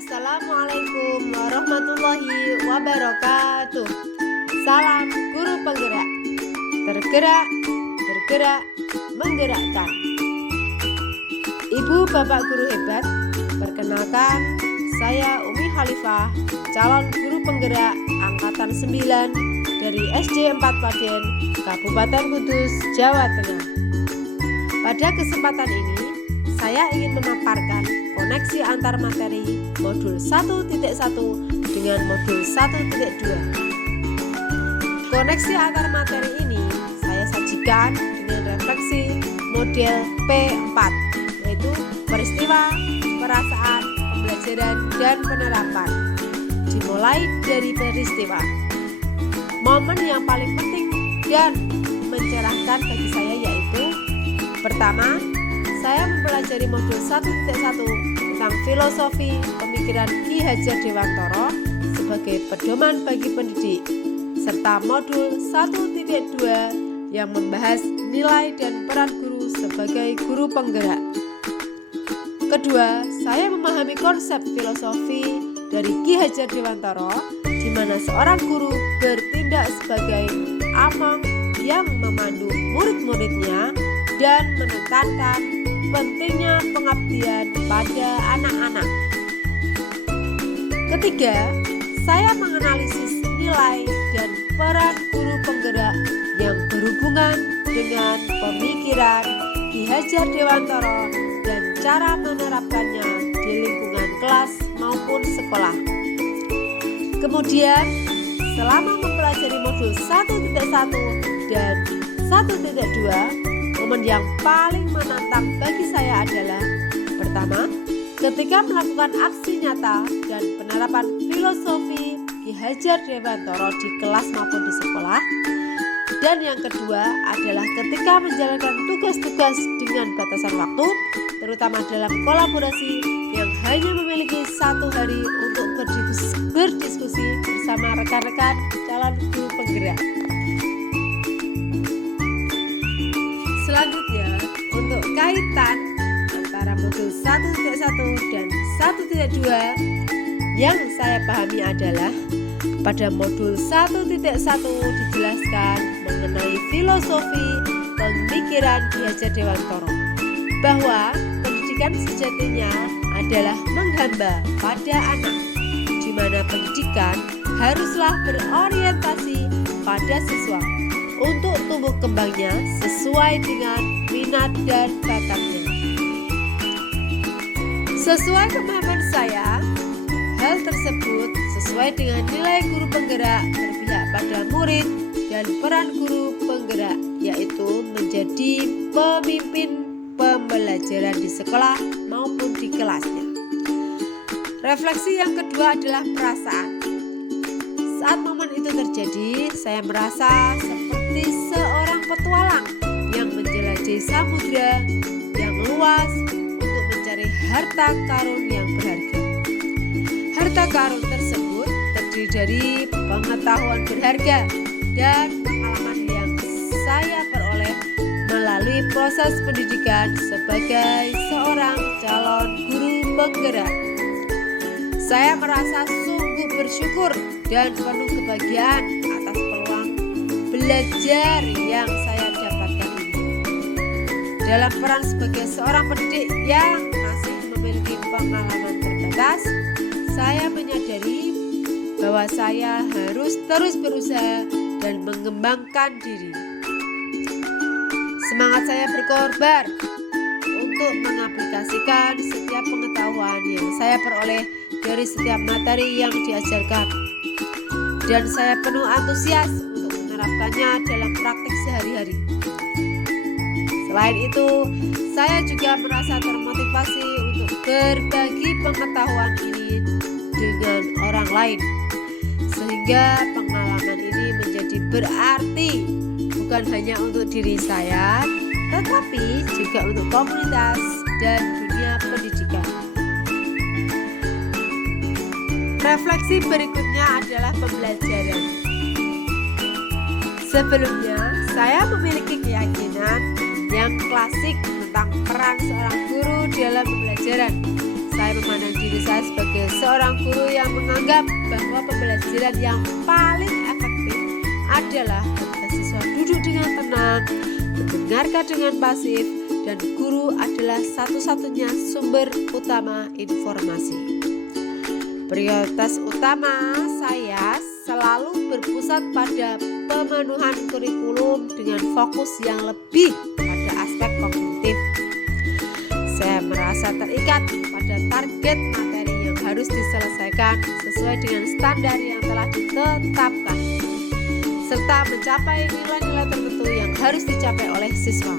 Assalamualaikum warahmatullahi wabarakatuh. Salam guru penggerak. Tergerak, bergerak, menggerakkan. Ibu bapak guru hebat, perkenalkan saya Umi Khalifah, calon guru penggerak angkatan 9 dari SD 4 Paden, Kabupaten Kudus, Jawa Tengah. Pada kesempatan ini saya ingin memaparkan koneksi antar materi modul 1.1 dengan modul 1.2. Koneksi antar materi ini saya sajikan dengan refleksi model P4, yaitu peristiwa, perasaan, pembelajaran, dan penerapan. Dimulai dari peristiwa. Momen yang paling penting dan mencerahkan bagi saya yaitu: pertama, saya mempelajari modul 1.1 tentang filosofi pemikiran Ki Hajar Dewantara sebagai pedoman bagi pendidik, serta modul 1.2 yang membahas nilai dan peran guru sebagai guru penggerak. Kedua, saya memahami konsep filosofi dari Ki Hajar Dewantara, di mana seorang guru bertindak sebagai among yang memandu murid-muridnya dan menekankan pentingnya pengabdian pada anak-anak. Ketiga, saya menganalisis nilai dan peran guru penggerak yang berhubungan dengan pemikiran Ki Hajar Dewantara dan cara menerapkannya di lingkungan kelas maupun sekolah. Kemudian, selama mempelajari modul 1.1 dan 1.2, momen yang paling menantang bagi saya adalah: pertama, ketika melakukan aksi nyata dan penerapan filosofi Ki Hajar Dewantara di kelas maupun di sekolah. Dan yang kedua adalah ketika menjalankan tugas-tugas dengan batasan waktu, terutama dalam kolaborasi yang hanya memiliki 1 hari untuk berdiskusi bersama rekan-rekan calon guru penggerak. Selanjutnya, untuk kaitan antara modul 1.1 dan 1.2 yang saya pahami adalah: pada modul 1.1 dijelaskan mengenai filosofi pemikiran Ki Hajar Dewantara, bahwa pendidikan sejatinya adalah menghamba pada anak, di mana pendidikan haruslah berorientasi pada siswa untuk tumbuh kembangnya sesuai dengan minat dan bakatnya. Sesuai pemahaman saya, hal tersebut sesuai dengan nilai guru penggerak berpihak pada murid dan peran guru penggerak, yaitu menjadi pemimpin pembelajaran di sekolah maupun di kelasnya. Refleksi yang kedua adalah perasaan. Saat momen itu terjadi, saya merasa seperti seorang petualang yang menjelajahi samudra yang luas untuk mencari harta karun yang berharga. Harta karun tersebut terdiri dari pengetahuan berharga dan pengalaman yang saya peroleh melalui proses pendidikan sebagai seorang calon guru penggerak. Saya merasa sungguh bersyukur dan penuh kebahagiaan atas peluang belajar yang saya dapatkan ini. Dalam peran sebagai seorang pendidik yang masih memiliki pengalaman terbatas, saya menyadari bahwa saya harus terus berusaha dan mengembangkan diri. Semangat saya berkorban untuk mengaplikasikan setiap pengetahuan yang saya peroleh dari setiap materi yang diajarkan, dan saya penuh antusias untuk menerapkannya dalam praktik sehari-hari. Selain itu, saya juga merasa termotivasi untuk berbagi pengetahuan ini dengan orang lain, sehingga pengalaman ini menjadi berarti bukan hanya untuk diri saya, tetapi juga untuk komunitas dan dunia pendidikan. Refleksi berikutnya adalah pembelajaran. Sebelumnya, saya memiliki keyakinan yang klasik tentang peran seorang guru dalam pembelajaran, Saya memandang diri saya sebagai seorang guru yang menganggap bahwa pembelajaran yang paling efektif adalah ketika siswa duduk dengan tenang, mendengarkan dengan pasif, dan guru adalah satu-satunya sumber utama informasi. Prioritas utama saya selalu berpusat pada pemenuhan kurikulum dengan fokus yang lebih pada aspek kognitif. Saya merasa terikat pada target materi yang harus diselesaikan sesuai dengan standar yang telah ditetapkan, serta mencapai nilai-nilai tertentu yang harus dicapai oleh siswa.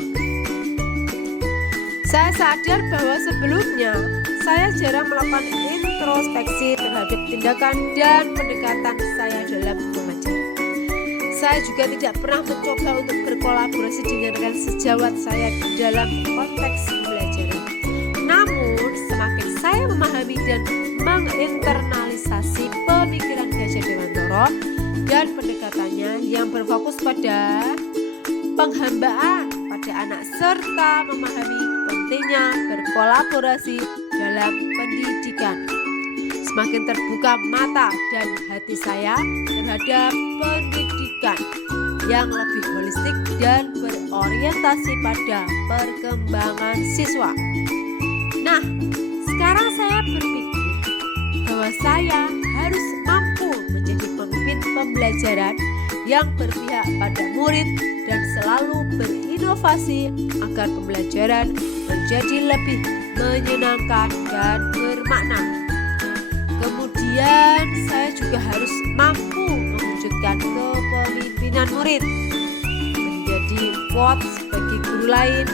Saya sadar bahwa sebelumnya saya jarang melakukan introspeksi terhadap tindakan dan pendekatan saya dalam mengajar. Saya juga tidak pernah mencoba untuk berkolaborasi dengan rekan sejawat saya dalam konteks pembelajaran. Namun, semakin saya memahami dan menginternalisasi pemikiran Gajah Dewantara dan pendekatannya yang berfokus pada penghambaan pada anak serta memahami pentingnya berkolaborasi dalam pendidikan, semakin terbuka mata dan hati saya terhadap pendidikan yang lebih holistik dan berorientasi pada perkembangan siswa. Nah, sekarang saya berpikir bahwa saya harus mampu menjadi pemimpin pembelajaran yang berpihak pada murid dan selalu berinovasi agar pembelajaran menjadi lebih menyenangkan dan bermakna. Kemudian saya juga harus mampu mewujudkan kepemimpinan murid, menjadi quotes bagi guru lain,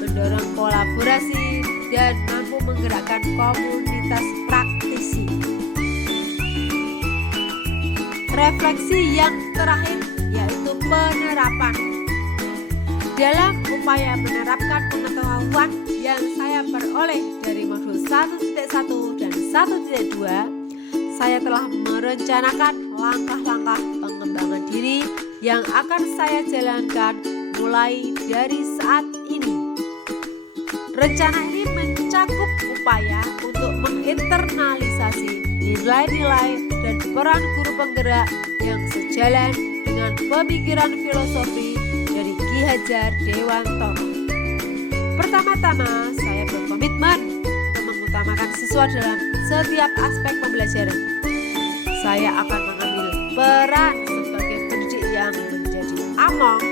mendorong kolaborasi, dan mampu menggerakkan komunitas praktisi. Refleksi yang terakhir yaitu penerapan. Dalam upaya menerapkan pengetahuan yang saya peroleh dari modul 1.1 dan 1.2, saya telah merencanakan langkah-langkah pengembangan diri yang akan saya jalankan mulai dari saat ini. Rencana ini mencakup upaya untuk menginternalisasi nilai-nilai dan peran guru penggerak yang sejalan dengan pemikiran filosofi dari Ki Hajar Dewantara. Pertama-tama, saya berkomitmen untuk mengutamakan siswa dalam setiap aspek pembelajaran. Saya akan mengambil peran sebagai pendidik yang menjadi among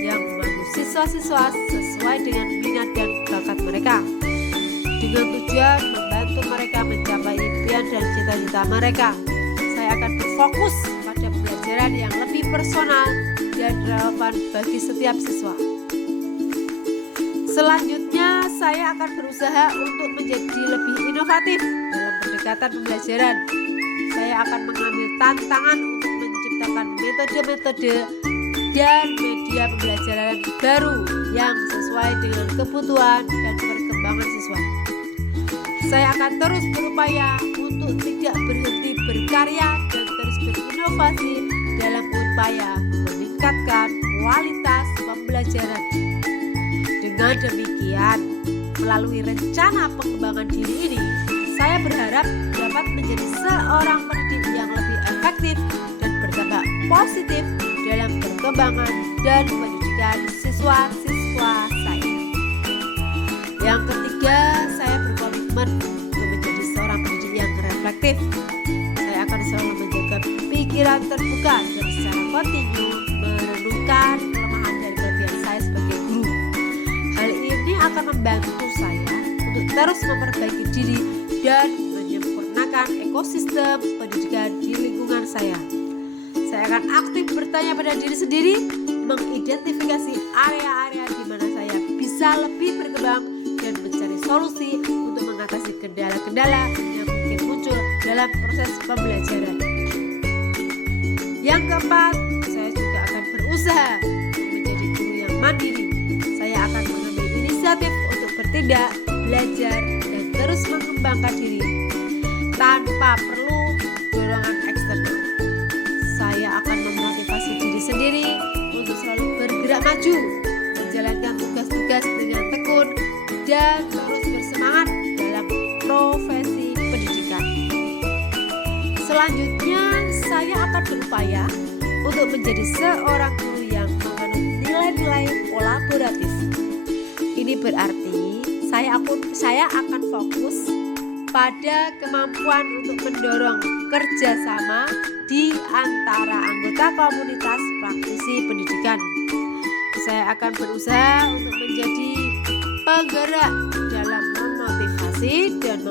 yang memandu siswa-siswa sesuai dengan minat dan bakat mereka, dengan tujuan membantu mereka mencapai impian dan cita-cita mereka. Saya akan berfokus pada pembelajaran yang lebih personal dan relevan bagi setiap siswa. Selanjutnya, saya akan berusaha untuk menjadi lebih inovatif dalam pendekatan pembelajaran. Saya akan mengambil tantangan untuk menciptakan metode-metode dan media pembelajaran baru yang sesuai dengan kebutuhan dan perkembangan siswa. Saya akan terus berupaya untuk tidak berhenti berkarya dan terus berinovasi dalam upaya meningkatkan kualitas pembelajaran. Dengan demikian, melalui rencana pengembangan diri ini, saya berharap dapat menjadi seorang pendidik yang lebih efektif dan berdampak positif dalam perkembangan dan pendidikan siswa-siswa saya. Yang ketiga, saya berkomitmen untuk menjadi seorang pendidik yang reflektif. Saya akan selalu menjaga pikiran terbuka dan secara kontinu merenungkan kelemahan dan kelebihan saya sebagai guru. Hal ini akan membantu saya untuk terus memperbaiki diri dan menyempurnakan ekosistem pendidikan di lingkungan saya. Saya akan aktif bertanya pada diri sendiri, mengidentifikasi area-area di mana saya bisa lebih berkembang dan mencari solusi untuk mengatasi kendala-kendala yang mungkin muncul dalam proses pembelajaran. Yang keempat, saya juga akan berusaha untuk menjadi guru yang mandiri. Saya akan mengambil inisiatif untuk bertindak, belajar, dan terus mengembangkan diri tanpa perlu dorongan eksternal. Saya akan memotivasi diri sendiri untuk selalu bergerak maju, menjalankan tugas-tugas dengan tekun, dan terus bersemangat dalam profesi Selanjutnya, saya akan berupaya untuk menjadi seorang guru yang menganut nilai-nilai kolaboratif. Ini berarti saya akan fokus pada kemampuan untuk mendorong kerjasama di antara anggota komunitas praktisi pendidikan. Saya akan berusaha untuk menjadi penggerak dalam memotivasi dan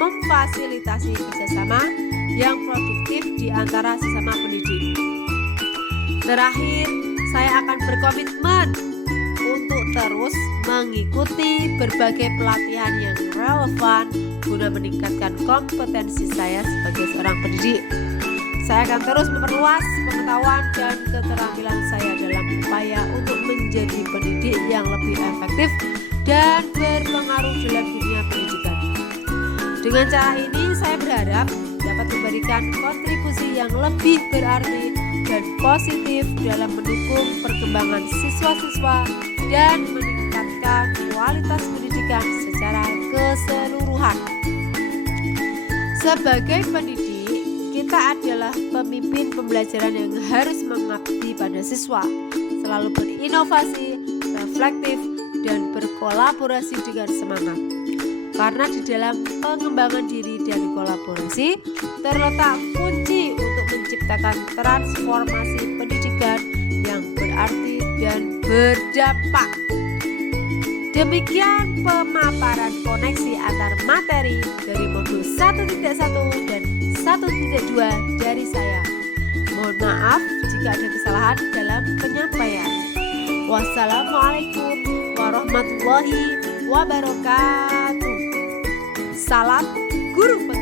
memfasilitasi kerjasama yang produktif di antara sesama pendidik. Terakhir, saya akan berkomitmen untuk terus mengikuti berbagai pelatihan yang relevan guna meningkatkan kompetensi saya sebagai seorang pendidik. Saya akan terus memperluas pengetahuan dan keterampilan saya dalam upaya untuk menjadi pendidik yang lebih efektif dan berpengaruh dalam dunia pendidikan. Dengan cara ini, saya berharap dapat memberikan kontribusi yang lebih berarti dan positif dalam mendukung perkembangan siswa-siswa dan meningkatkan kualitas pendidikan secara keseluruhan. Sebagai pendidik, kita adalah pemimpin pembelajaran yang harus mengabdi pada siswa, selalu berinovasi, reflektif, dan berkolaborasi dengan semangat. Karena di dalam pengembangan diri dan kolaborasi terletak kunci untuk menciptakan transformasi pendidikan yang berarti dan berdampak. Demikian pemaparan koneksi antar materi dari modul 1.1 dan 1.2 dari saya. Mohon maaf jika ada kesalahan dalam penyampaian. Wassalamualaikum warahmatullahi wabarakatuh. Salam Guru.